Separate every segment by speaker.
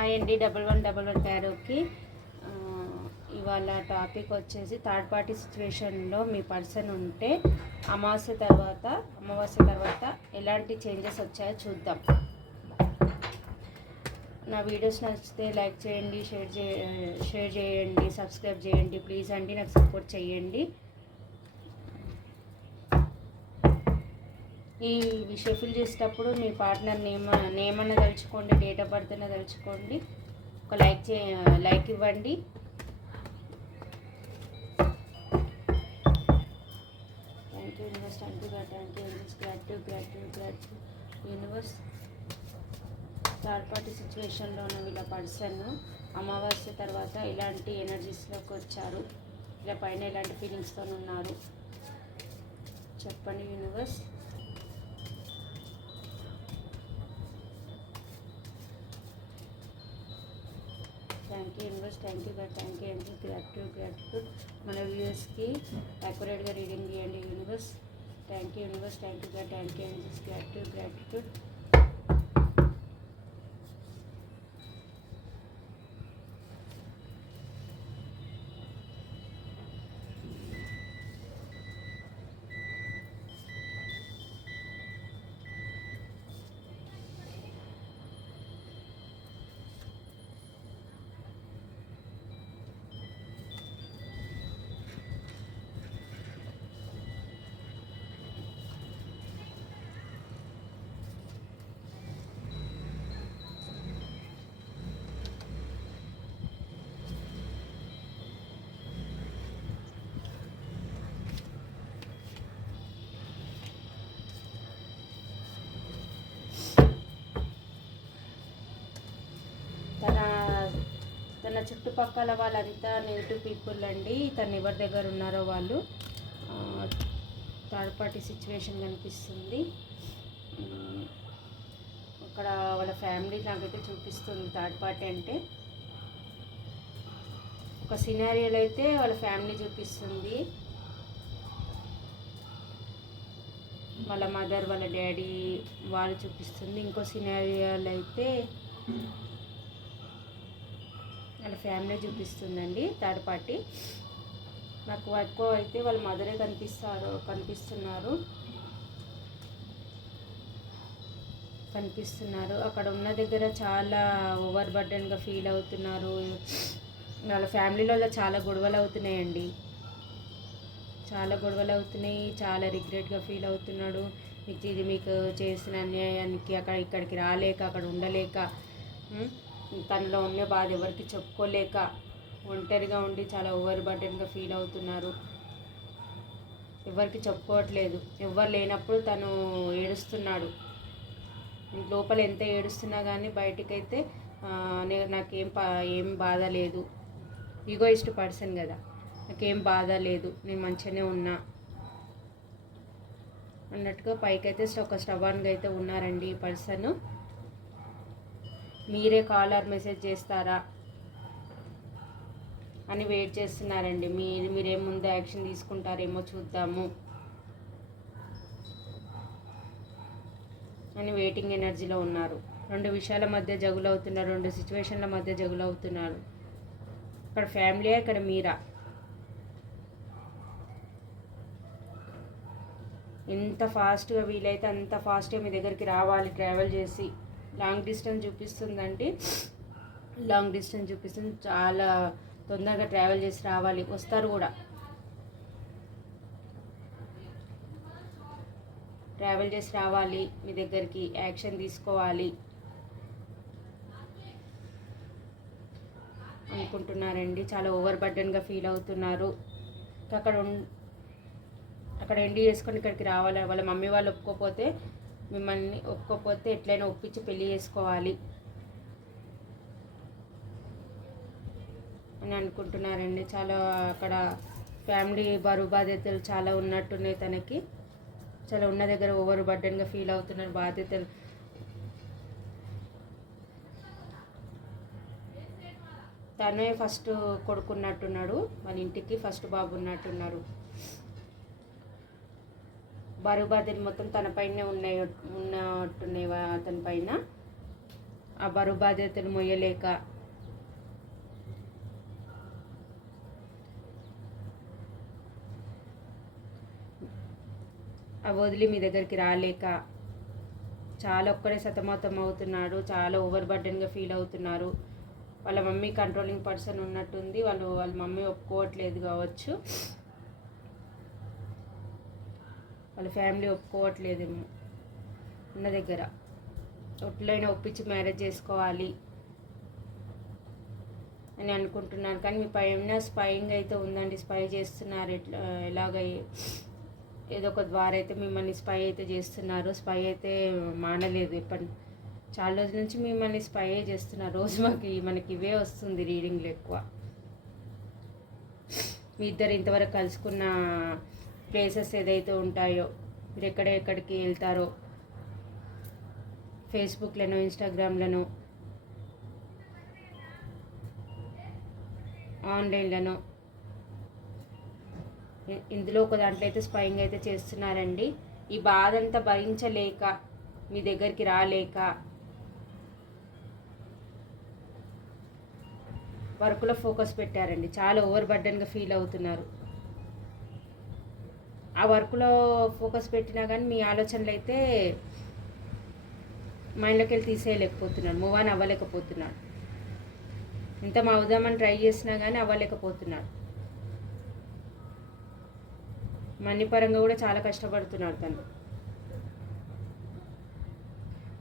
Speaker 1: Hi అండి double one double one ట్యారోకి ఇవాళ టాపిక్ వచ్చేసి థర్డ్ పార్టీ సిచ్యువేషన్లో మీ పర్సన్ ఉంటే అమావాస్య తర్వాత అమావాస్య తర్వాత ఎలాంటి చేంజెస్ వచ్చాయో చూద్దాం. నా వీడియోస్ నచ్చితే లైక్ చేయండి షేర్ చే షేర్ చేయండి సబ్స్క్రైబ్ చేయండి. ప్లీజ్ అండి నాకు సపోర్ట్ చేయండి. ఈ షెఫిల్ చేసేటప్పుడు మీ పార్ట్నర్ నేమ్ నేమ్ అన్న తలుచుకోండి డేట్ ఆఫ్ బర్త్ అన్న తలుచుకోండి. ఒక లైక్ చే లైక్ ఇవ్వండి. Thank you universe thank you thank you universe గ్రాట్యూ గ్రాట్యూ గ్రాట్యూ యూనివర్స్ థర్డ్ పార్టీ సిచ్యువేషన్లో ఉన్న వీళ్ళ పర్సన్ అమావాస్య తర్వాత ఇలాంటి ఎనర్జీస్లోకి వచ్చారు. ఇలా పైన ఇలాంటి ఫీలింగ్స్తో ఉన్నారు. చెప్పండి universe thank you universe thank you god thank you అండి గ్రాటిట్యూడ్ గ్రాటిట్యూడ్ మన వ్యూవర్స్కి యాక్యురేట్గా రీడింగ్ చేయండి universe. Thank you universe thank you god thank you అండి గ్రాటిట్యూడ్ గ్రాటిట్యూడ్ తన చుట్టుపక్కల వాళ్ళంతా నెగిటివ్ పీపుల్ అండి. తను ఎవరి దగ్గర ఉన్నారో వాళ్ళు థర్డ్ పార్టీ సిచ్యువేషన్ కనిపిస్తుంది. అక్కడ వాళ్ళ ఫ్యామిలీ నాకైతే చూపిస్తుంది థర్డ్ పార్టీ అంటే. ఒక సినారియోలో అయితే వాళ్ళ ఫ్యామిలీ చూపిస్తుంది. వాళ్ళ మదర్ వాళ్ళ డాడీ వాళ్ళు చూపిస్తుంది. ఇంకో సినారియోలో అయితే వాళ్ళ ఫ్యామిలీ చూపిస్తుందండి థర్డ్ పార్టీ. నాకు ఎక్కువ అయితే వాళ్ళ మదరే కనిపిస్తారు కనిపిస్తున్నారు. కనిపిస్తున్నారు. అక్కడ ఉన్న దగ్గర చాలా ఓవర్ బర్డన్గా ఫీల్ అవుతున్నారు. వాళ్ళ ఫ్యామిలీలో చాలా గొడవలు అవుతున్నాయండి. చాలా గొడవలు అవుతున్నాయి చాలా రిగ్రెట్గా ఫీల్ అవుతున్నాడు. మీకు ఇది మీకు చేసిన అన్యాయానికి అక్కడ ఇక్కడికి రాలేక అక్కడ ఉండలేక తనలో ఉన్న బాధ ఎవరికి చెప్పుకోలేక ఒంటరిగా ఉండి చాలా ఓవర్ బర్డెన్గా ఫీల్ అవుతున్నారు. ఎవరికి చెప్పుకోవట్లేదు. ఎవరు లేనప్పుడు తను ఏడుస్తున్నాడు. లోపల ఎంత ఏడుస్తున్నా కానీ బయటికైతే నాకేం పా ఏం బాధ లేదు. ఈగోయిస్ట్ పర్సన్ కదా. నాకేం బాధ లేదు. నేను మంచిగానే ఉన్నా. అన్నట్టుగా పైకైతే ఒక స్టవాన్గా అయితే ఉన్నారండి ఈ పర్సన్. మీరే కాల్ ఆర్ మెసేజ్ చేస్తారా? అని వెయిట్ చేస్తున్నారండి. మీరు మీరేం ముందు యాక్షన్ తీసుకుంటారేమో చూద్దాము. అని వెయిటింగ్ ఎనర్జీలో ఉన్నారు. రెండు విషయాల మధ్య జగులవుతున్నారు రెండు సిచ్యువేషన్ల మధ్య జగులవుతున్నారు. ఇక్కడ ఫ్యామిలీ ఇక్కడ మీరా? ఎంత ఫాస్ట్గా వీలైతే అంత ఫాస్ట్గా మీ దగ్గరికి రావాలి ట్రావెల్ చేసి. లాంగ్ డిస్టెన్స్ చూపిస్తుందండి. లాంగ్ డిస్టెన్స్ చూపిస్తుంది. చాలా తొందరగా ట్రావెల్ చేసి రావాలి. వస్తారు కూడా. ట్రావెల్ చేసి రావాలి. మీ దగ్గరికి యాక్షన్ తీసుకోవాలి అనుకుంటున్నారండి. చాలా ఓవర్ బర్డన్గా ఫీల్ అవుతున్నారు. అక్కడ అక్కడ ఎండి చేసుకొని ఇక్కడికి రావాలి. వాళ్ళ మమ్మీ వాళ్ళు ఒప్పుకోపోతే మిమ్మల్ని ఒప్పుకోపోతే ఎట్లయినా ఒప్పించి పెళ్ళి చేసుకోవాలి అని అనుకుంటున్నారండి. చాలా అక్కడ ఫ్యామిలీ బరువు బాధ్యతలు చాలా ఉన్నట్టున్నాయి తనకి. చాలా ఉన్న దగ్గర ఓవర్ బర్డన్గా ఫీల్ అవుతున్నారు బాధ్యతలు. తనే ఫస్ట్ కొడుకున్నట్టున్నాడు. వాళ్ళ ఇంటికి ఫస్ట్ బాబు ఉన్నట్టున్నారు. బరువు బాధ్యతలు మొత్తం తన పైనే ఉన్నాయి ఉన్నట్టున్నాయి అతని పైన. ఆ బరువు బాధ్యతలు మొయ్యలేక. ఆ వదిలి మీ దగ్గరికి రాలేక చాలా ఒక్కడే సతమతం అవుతున్నాడు చాలా ఓవర్ బర్డెన్గా ఫీల్ అవుతున్నారు వాళ్ళ మమ్మీ కంట్రోలింగ్ పర్సన్ ఉన్నట్టుంది వాళ్ళు వాళ్ళ మమ్మీ ఒప్పుకోవట్లేదు కావచ్చు. వాళ్ళ ఫ్యామిలీ ఒప్పుకోవట్లేదేమో ఉన్న దగ్గర. ఒట్లైనా ఒప్పించి మ్యారేజ్ చేసుకోవాలి అని అనుకుంటున్నారు కానీ మీ పైన స్పైయింగ్ అయితే ఉందండి. స్పై చేస్తున్నారు. ఎట్లా ఎలాగ ఏదో ఒక ద్వారా అయితే మిమ్మల్ని స్పై అయితే చేస్తున్నారు. స్పై అయితే మానలేదు. ఎప్పటి చాలా రోజుల నుంచి మిమ్మల్ని స్పై చేస్తున్నారు. రోజు మాకు మనకి ఇవే వస్తుంది రీడింగ్లు ఎక్కువ. మీ ఇద్దరు ఇంతవరకు కలుసుకున్న ప్లేసెస్ ఏదైతే ఉంటాయో మీరు ఎక్కడెక్కడికి వెళ్తారో ఫేస్బుక్లను ఇన్స్టాగ్రామ్లను ఆన్లైన్లను ఇందులో ఒక దాంట్లో అయితే స్పైయింగ్ అయితే చేస్తున్నారండి. ఈ బాధ అంతా భరించలేక మీ దగ్గరికి రాలేక వర్క్లో ఫోకస్ పెట్టారండి. చాలా ఓవర్ బర్డన్గా ఫీల్ అవుతున్నారు. ఆ వర్క్లో ఫోకస్ పెట్టినా కానీ మీ ఆలోచనలు అయితే మైండ్లోకి వెళ్ళి తీసేయలేకపోతున్నాడు మూవ్ ఆన్ అవ్వలేకపోతున్నాడు ఎంత అవుదామని ట్రై చేసినా కానీ అవ్వలేకపోతున్నాడు మనీ పరంగా కూడా చాలా కష్టపడుతున్నాడు తను.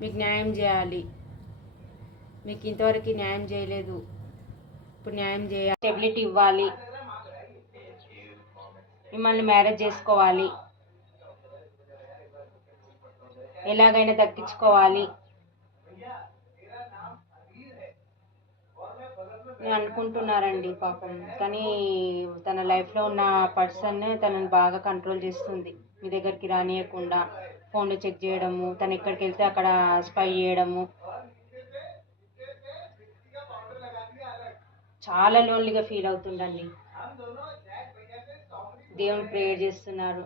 Speaker 1: మీకు న్యాయం చేయాలి. మీకు ఇంతవరకు న్యాయం చేయలేదు. ఇప్పుడు న్యాయం చేయాలి. స్టెబిలిటీ ఇవ్వాలి. మిమ్మల్ని మ్యారేజ్ చేసుకోవాలి. ఎలాగైనా దక్కించుకోవాలి. అనుకుంటున్నారండి పాపం. కానీ తన లైఫ్లో ఉన్న పర్సన్ తనని బాగా కంట్రోల్ చేస్తుంది. మీ దగ్గరికి రానియకుండా ఫోన్లో చెక్ చేయడము తను ఎక్కడికి వెళ్తే అక్కడ స్పై చేయడము. చాలా లోన్లీగా ఫీల్ అవుతుండండి. దేవుని ప్రేయర్ చేస్తున్నారు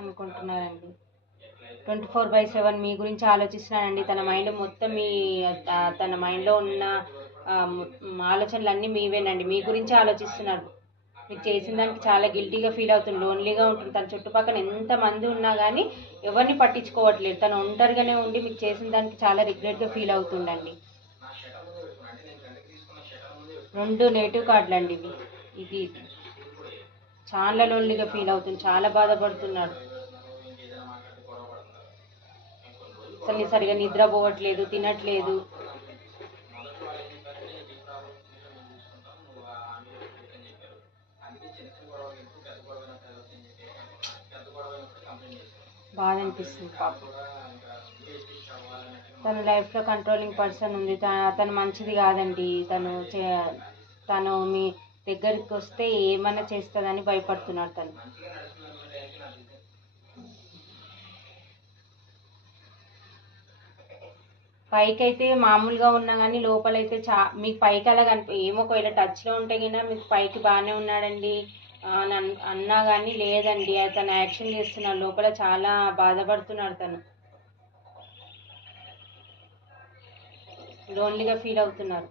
Speaker 1: అనుకుంటున్నారండి ట్వంటీ ఫోర్ బై సెవెన్ మీ గురించి ఆలోచిస్తున్నానండి. తన మైండ్ మొత్తం మీ తన మైండ్లో ఉన్న ఆలోచనలు అన్నీ మీవేనండి. మీ గురించి ఆలోచిస్తున్నారు చేసిన దానికి చాలా గిల్టీగా ఫీల్ అవుతుంది లోన్లీగా ఉంటుంది. తన చుట్టుపక్కల ఎంతమంది ఉన్నా కానీ ఎవరిని పట్టించుకోవట్లేదు. తను ఒంటరిగానే ఉండి మీకు చేసిన దానికి చాలా రిగ్రెట్గా ఫీల్ అవుతుండండి రెండు నేటివ్ కార్డులు అండి ఇవి. ఇది చాలా లోన్లీగా ఫీల్ అవుతుంది. చాలా బాధపడుతున్నాడు. అసలు సరిగా నిద్రపోవట్లేదు తినట్లేదు. అనిపిస్తుంది పాపం తన లైఫ్లో కంట్రోలింగ్ పర్సన్ ఉంది. తను మంచిది కాదండి. తను చే- తను మీ దగ్గరికి వస్తే ఏమైనా చేస్తుందని భయపడుతున్నాడు తను. పైకి అయితే మామూలుగా ఉన్నా కానీ లోపలైతే చా మీకు పైకి అలా కనిపి ఏమో ఒకవేళ టచ్లో ఉంటే గినా మీకు పైకి బాగానే ఉన్నాడండి. అన్నా కానీ లేదండి. తను యాక్షన్ చేస్తున్నాడు లోపల చాలా బాధపడుతున్నాడు తను. లోన్లీగా ఫీల్ అవుతున్నారు.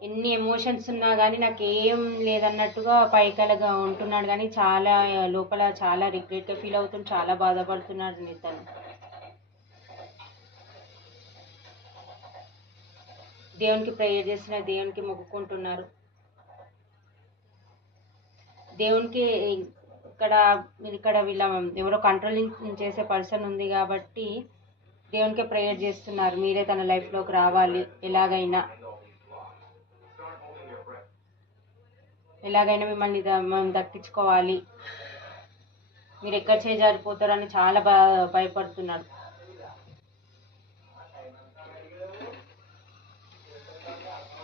Speaker 1: ఎన్ని ఎమోషన్స్ ఉన్నా కానీ నాకు ఏం లేదన్నట్టుగా పైకలగా ఉంటున్నాడు. కానీ చాలా లోపల చాలా రిగ్రెట్గా ఫీల్ అవుతుంది చాలా బాధపడుతున్నాడు తను. దేవునికి ప్రేయర్ చేసిన దేవునికి మొక్కుకుంటున్నారు. దేవునికి ఇక్కడ మీరు ఇక్కడ వీళ్ళ ఎవరో కంట్రోలింగ్ చేసే పర్సన్ ఉంది కాబట్టి దేవునికే ప్రేయర్ చేస్తున్నారు. మీరే తన లైఫ్లోకి రావాలి. ఎలాగైనా. ఎలాగైనా మిమ్మల్ని మనం దక్కించుకోవాలి. మీరు ఎక్కడ చేజారిపోతారని చాలా బా భయపడుతున్నాడు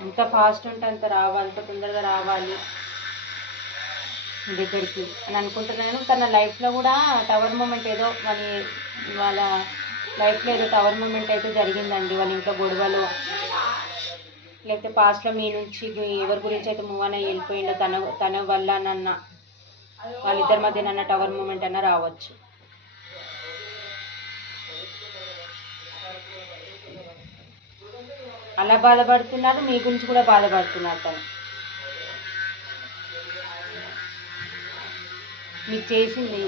Speaker 1: ఎంత ఫాస్ట్ ఉంటే అంత రావాలి అంత తొందరగా రావాలి. దగ్గరికి అని అనుకుంటున్నాను తన లైఫ్లో కూడా టవర్ మూమెంట్ ఏదో మరి వాళ్ళ లైఫ్లో ఏదో టవర్ మూమెంట్ అయితే జరిగిందండి. వాళ్ళ ఇంట్లో గొడవలు లేకపోతే పాస్ట్లో మీ నుంచి ఎవరి గురించి అయితే మూవ్ అని వెళ్ళిపోయిండో తన తన వల్ల నన్న వాళ్ళిద్దరి మధ్య నన్న టవర్ మూమెంట్ అన్న రావచ్చు. అలా బాధపడుతున్నాడు మీ గురించి కూడా బాధపడుతున్నాడు తను. మీకు చేసింది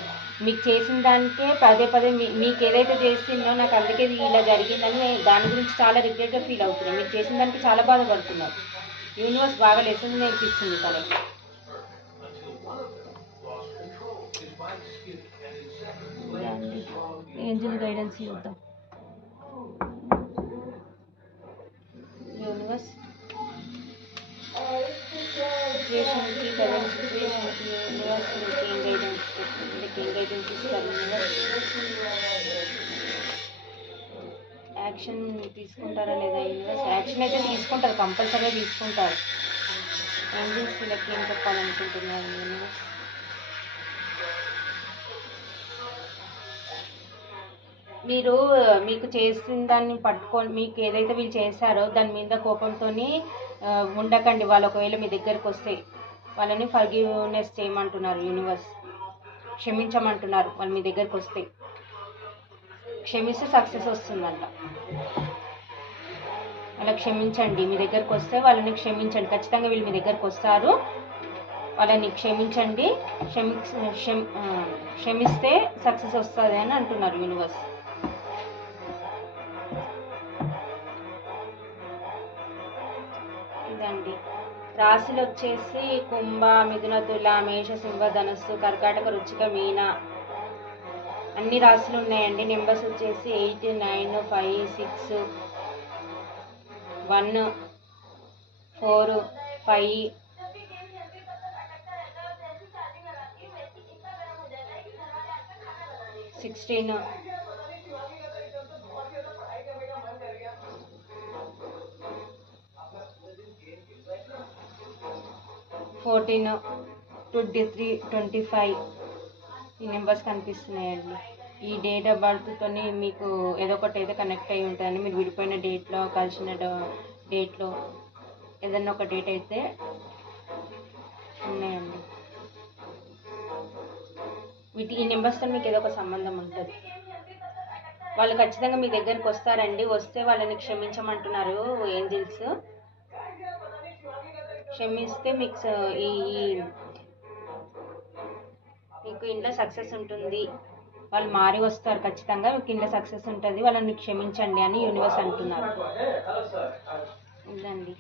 Speaker 1: మీకు చేసిన దానికే పదే పదే మీ మీకు ఏదైతే చేసిందో నాకు అందుకే ఇలా జరిగిందని దాని గురించి చాలా రిగ్రెట్గా ఫీల్ అవుతున్నాను. మీకు చేసిన దానికి చాలా బాధపడుతున్నారు. యూనివర్స్ బాగా లెసన్స్ నేర్పించింది తనకి. ఏంజల్ గైడెన్స్ చూద్దాం యూనివర్స్ సిచ్యువేషన్కి ప్రజెంట్ సిచ్యువేషన్కి యాక్షన్ తీసుకుంటారా లేదా యూనివర్స్ యాక్షన్ అయితే తీసుకుంటారు కంపల్సరీగా తీసుకుంటారు. ఏంజల్స్ వీళ్ళకి ఏం చెప్పాలనుకుంటున్నారు యూనివర్స్ మీరు మీకు చేసిన దాన్ని పట్టుకొని మీకు ఏదైతే వీళ్ళు చేశారో దాని మీద కోపంతో ఉండకండి. వాళ్ళు ఒకవేళ మీ దగ్గరకు వస్తే వాళ్ళని ఫర్గివ్నెస్ చేయమంటున్నారు యూనివర్స్ క్షమించమంటున్నారు. వాళ్ళు మీ దగ్గరకు వస్తే. క్షమిస్తే సక్సెస్ వస్తుందంట. అలా క్షమించండి. మీ దగ్గరకు వస్తే వాళ్ళని క్షమించండి. ఖచ్చితంగా వీళ్ళు మీ దగ్గరకు వస్తారు. వాళ్ళని క్షమించండి. క్షమి క్షమి క్షమిస్తే సక్సెస్ వస్తుంది అని అంటున్నారు యూనివర్స్ రాశులు వచ్చేసి కుంభ మిథున తుల మేష సింహ ధనస్సు కర్కాటక రుచిక మీన. అన్ని రాశులు ఉన్నాయండి నెంబర్స్ వచ్చేసి eight nine five six one four five. Sixteen. Fourteen twenty three twenty five ఈ నెంబర్స్ కనిపిస్తున్నాయండి. ఈ డేట్ ఆఫ్ బర్త్తోని మీకు ఏదో ఒకటి అయితే కనెక్ట్ అయి ఉంటుందండి మీరు విడిపోయిన డేట్లో కలిసిన డేట్లో ఏదన్నా ఒక డేట్ అయితే ఉన్నాయండి. వీటి ఈ నెంబర్స్తో మీకు ఏదో ఒక సంబంధం ఉంటుంది. వాళ్ళు ఖచ్చితంగా మీ దగ్గరికి వస్తారండి. వస్తే వాళ్ళని క్షమించమంటున్నారు ఏంజిల్స్. క్షమిస్తే మీకు ఈ ఈ- మీకు ఇంట్లో సక్సెస్ ఉంటుంది. వాళ్ళు మారి వస్తారు ఖచ్చితంగా మీకు ఇంట్లో సక్సెస్ ఉంటుంది. వాళ్ళని క్షమించండి అని యూనివర్స్ అంటున్నారు. ఇదండి.